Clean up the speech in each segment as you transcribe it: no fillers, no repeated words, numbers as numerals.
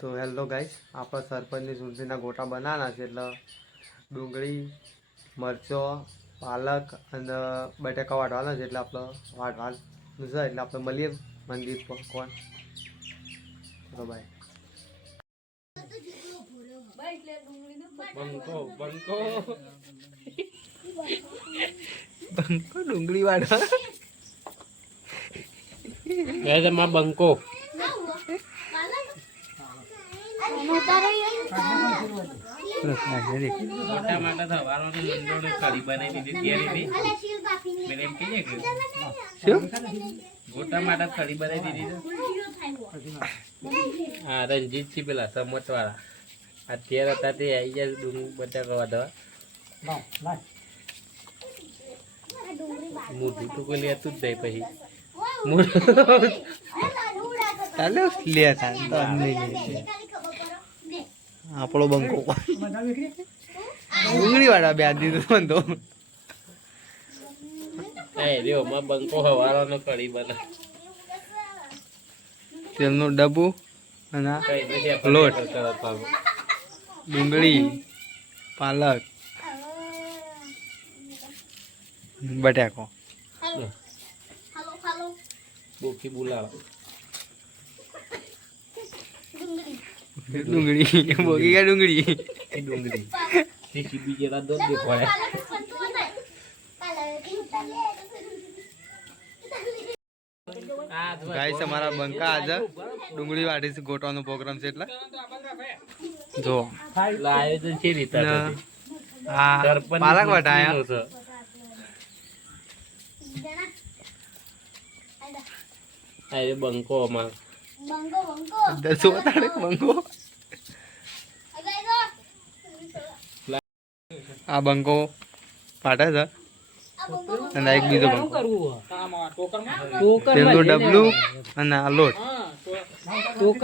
તો hello guys, આપણા સરપંચની સૂંઠીના ગોટા બનાવવાના છે. એટલે ડુંગળી, મરચો, પાલક અને બટાકા વાટવાના છે. એટલે આપણે વાટવાનું છે. એટલે આપણે મળીએ મંદિર પર. કોણ ચલો બાય. બંકો બંકો બંકો ડુંગળી વાટવા બંકો મોટા માટે સવારનો મંડળને કઢી બનાવી દીધી ગોટા માટે કઢી બનાવી દીધી. હા, રંજીત થી પેલા સમત વાળા અત્યારે હતા તે આવી જાય ડુંગળી બટાકા વાળવા. મોઢું તો કોઈ લેતું જ નહીં. પછી આપણો બંકો ડુંગળી વાળા બે દીધું તો બંકો હવારનો કઢી બને. તેલનું ડબ્બુ અને લોટ, ડુંગળી, પાલક, બટાકો. બોકી બોલાવો ડુંગળી બોકી ગયા ડુંગળી બીજે દો દેખાય. ગાઈસ, અમારા બંકા આજે ડુંગળી વાટી ગોટવાનો પ્રોગ્રામ છે. એટલે જો આયોજન છે રીતે પાલક વાટાયા. બંકો અમાર બંકો આ બંકો પાટે છે. અને એક બીજો બંકો, તેલનું ડબલું અને આ લોટ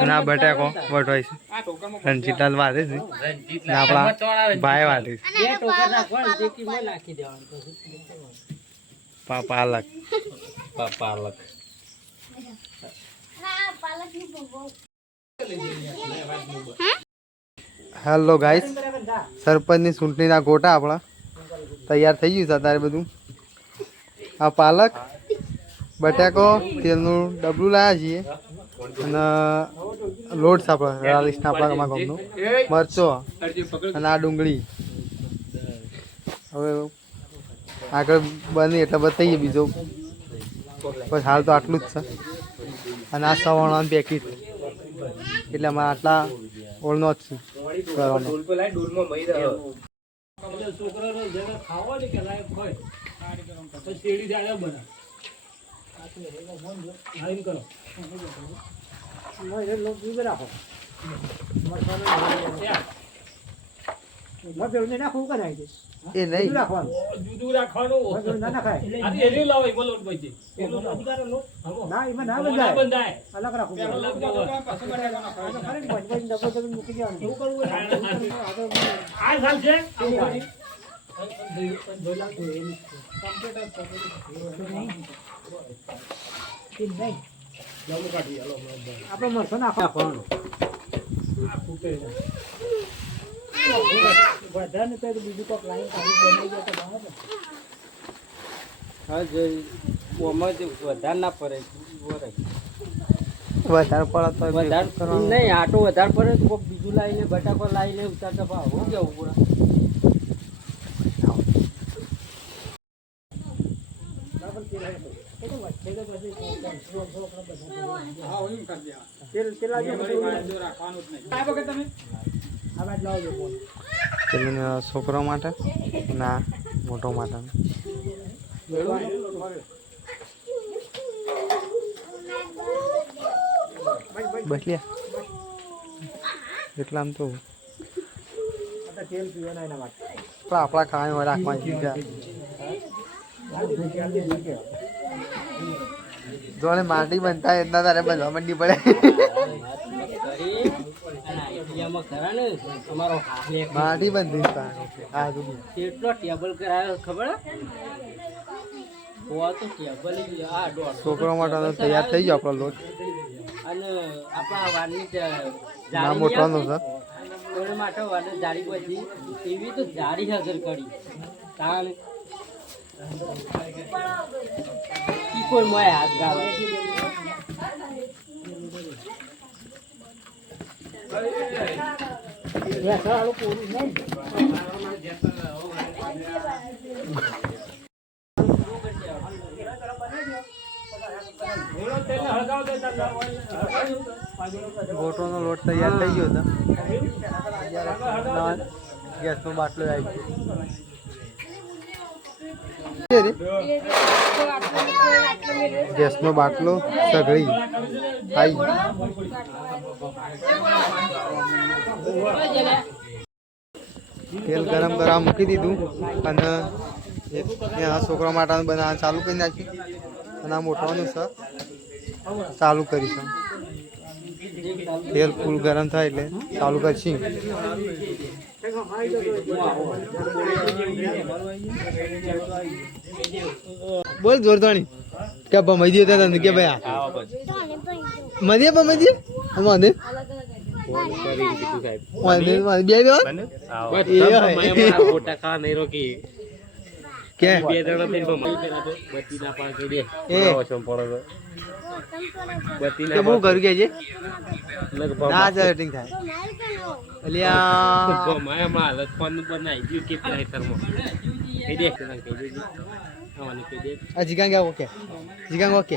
અને આ બટાકો વટવાય છે. રણજીતલાલ વાટે છે ને આપણા ભાઈ વાટે છે. પાલક પાલક હેલો ગાઈસ, સરપંચની ચૂંટણીના ગોટા આપણા તૈયાર થઈ ગયું છે અત્યારે બધું. આ પાલક, બટાકો, તેલનું ડબલું લાવ્યા છીએ અને લોટ છે આપણા રાલિશના આપણા ગામનો, મરચો અને આ ડુંગળી. હવે આગળ બની એટલે બતાવીએ બીજો. બસ હાલ તો આટલું જ છે. અને આ સવાણાનું પેકેટ એટલે અમારે આટલા ઓળનો જ છે કરવાનો. એ નહીં જુદું રાખવાનું. આપડે મરસો નાખવાનું. વધારે તો બીજું કોઈક લાઈન કાઢી બની જાય તો બરાબર. હા, જો વધારે ના પડે. વધારે પડે તો વધારે નહીં, આટો વધારે પડે તો કોઈક બીજું લાવીને બટાકો લાવીને ઉતારતા ભાવ હું કેવું પૂરા. છોકરો માટે ના મોટો માટે. બસ લે એટલા આમ તો આપણા ખાવાની રાખવાની જોને માટી બનતા એટલા તારે બનવા મંડી પડે. માટી બંધી કેટલો ટેબલ કરાયો ખબર? છોકરો માટે તૈયાર થઈ ગયો આપણો લોટ. અને આપણા વારની ના મોટવાનો છે કોને માટે વારની જાળી પછી એવી તો જાળી હાજર કરી તાણ કોઈ મોય હાથ ગાળો ગોટોનો લોટ તૈયાર થઈ ગયો હતો ગેસનો બાટલો આવી ગયો ગેસનો બાટલો સઘળી આવી તેલ ગરમ કરવા મૂકી દીધું અને એના છોકરા માટે બનાવવાનું ચાલુ કરી નાખ્યું અને આ મોટવાનું છે ચાલુ કરીશું તેલ ફૂલ ગરમ થાય એટલે ચાલુ કરશું બોલ જોરદાણી કે ભમાઈ દે તને કે ભાઈ મધ્ય ભમાઈ દે મને બહુ કરું કે છે ના સેટિંગ થાય જીગાંગ ઓકે જીગાંગ ઓકે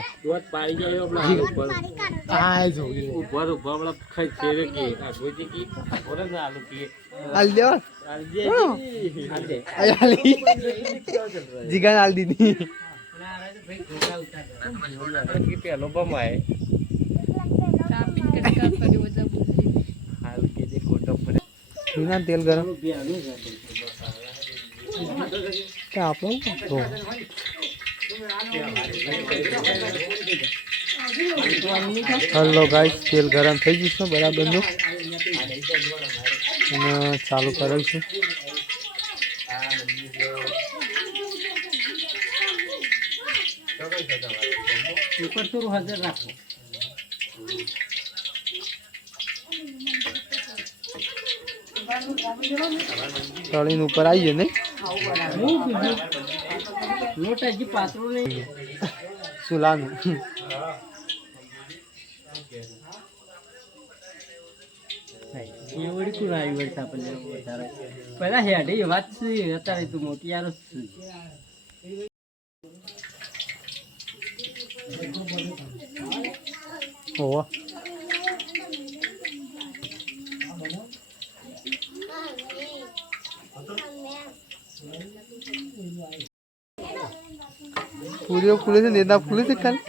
જીગાંગ હાલ દીધી પેલો બમાય તેલ ગરમ આપણો હલો ગાઈસ તેલ ગરમ થઈ ગયું છે બરાબરનું અને ચાલુ કરેલ છે ઉપર થોડું હાજર રાખો તળીને ઉપર આવી ગયો નહીં લોટ હજી પાતળો નહીં સુલાનું એવડી કોણ આવી વળતા આપણને વધારે પેલા હેડ એ વાત છે અત્યારે તું મોટી યાર ઓહો પૂરીઓ ફૂલે છે નેતા ફૂલે છે ખાલી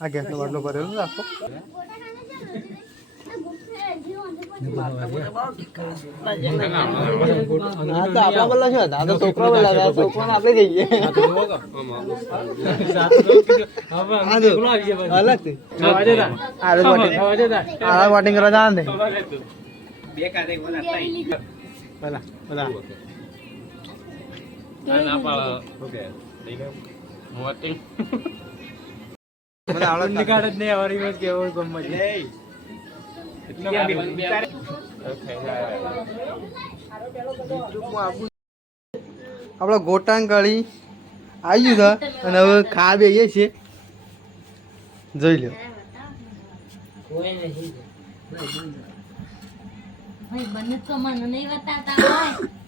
આ ગેસનો બાટલો ભરેલો રાખો વોટિંગ કરવા જા ને આપડે ગોટાંગ ગળી આવી ગયું છે અને હવે ખા બેહીએ છીએ જોઈ લો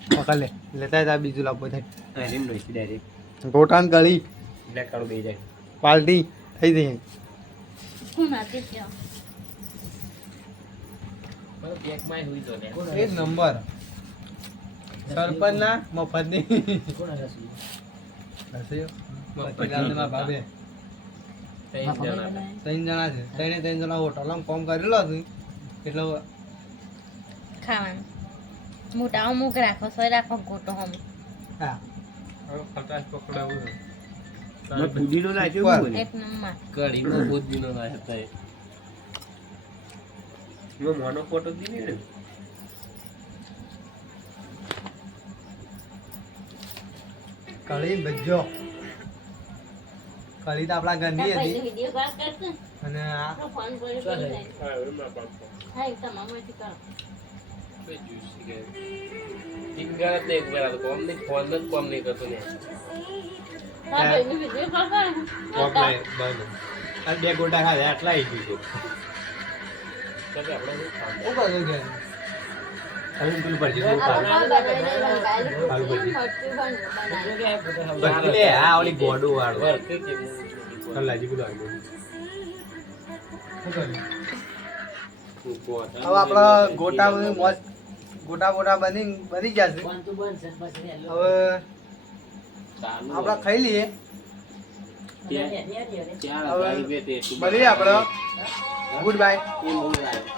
પકડ લે લેતા હતા બીજું લાભ બધા ગોટાંગ ગળી પાલટી થઈ જઈ એ નંબર સરપંચ ના મફત ની ભાભે 3 જણા છે 3 જણા હોટલ કામ કરેલો હતું એટલે ખાવાનું મોટા અમુક રાખો સોય રાખો ગોટો હમ હા એક નંબર કઢીમાં ફુદીનો નાખ્યો મેં મોનો ફોટો દીધી ને કળી ભજો કળી તો આપણા ઘરની હતી વિડીયો કોલ કરશે અને આ આપણો ફોન પડ્યો ચાલે. હા હવે માં પાંચ હા એક તમારામાંથી કરો એક ગરજ ને એક ગરજ કોમ નહીં ફોન જ કોમ નહીં કરતો ને હા ભાઈ વિડીયો કોલ કરો બંધ આ બે ગોટા ખાધા આટલા આવી ગયું છે આપણે શું ખાવાનું? શું કરું કે હવે પેલું ભરજી આ ખાવાનું. બનાવેલું લે આ ઓલી ગોડું વાળું કલાજી પેલું આવ્યું શું કર્યું હવે આપણા ગોટા બધું મોજ ગોટા બોટા બની ગયા છે બંધ તો બંધ છે પછી હેલો. હવે આપણે ખાઈ લઈએ યાર, યાર, યાર. ચાર હવે હજાર રૂપિયા તે એટલું મળીએ આપણે ગુડ બાય એ બહુ લાગે.